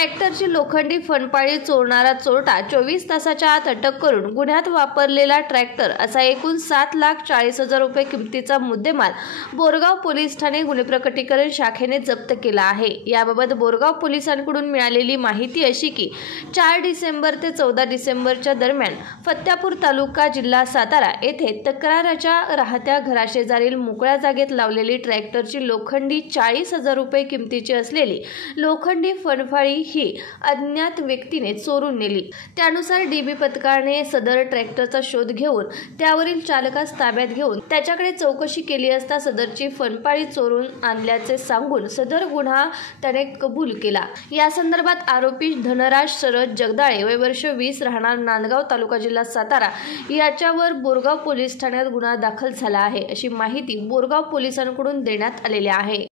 ट्रॅक्टरची लोखंडी फनपाळी चोरणारा चोरटा 24 तासाच्या आत अटक करून गुन्ह्यात वापरलेला ट्रॅक्टर असा एकूण 7,40,000 रुपये किमतीचा मुद्देमाल बोरगाव पोलीस ठाणे गुन्हे प्रकटीकरण शाखेने जप्त केला आहे। याबाबत बोरगाव पोलिसांकडून मिळालेली माहिती अशी की 4 डिसेंबर ते 14 डिसेंबरच्या दरम्यान फत्यापूर तालुका जिल्हा सातारा येथे तक्राराच्या राहत्या घराशेजारील मोकळ्या जागेत लावलेली ट्रॅक्टरची लोखंडी 40,000 रुपये किमतीची असलेली लोखंडी फनफाळी ही अज्ञात व्यक्तीने चोरून नेली। त्यानुसार डीबी पथकाने सदर ट्रॅक्टरचा शोध घेऊन त्यावरील चालकास ताब्यात घेऊन त्याच्याकडे चौकशी केली असता सदरची फनपाळी चोरून आणल्याचे सांगून सदर गुन्हा त्याने कबूल केला। या संदर्भात आरोपी धनराज शरद जगदाळे वय वर्ष 20 राहणार नांदगाव तालुका जिल्हा सातारा याच्यावर बोरगाव पोलीस ठाण्यात गुन्हा दाखल झाला आहे अशी माहिती बोरगाव पोलिसांकडून देण्यात आलेली आहे।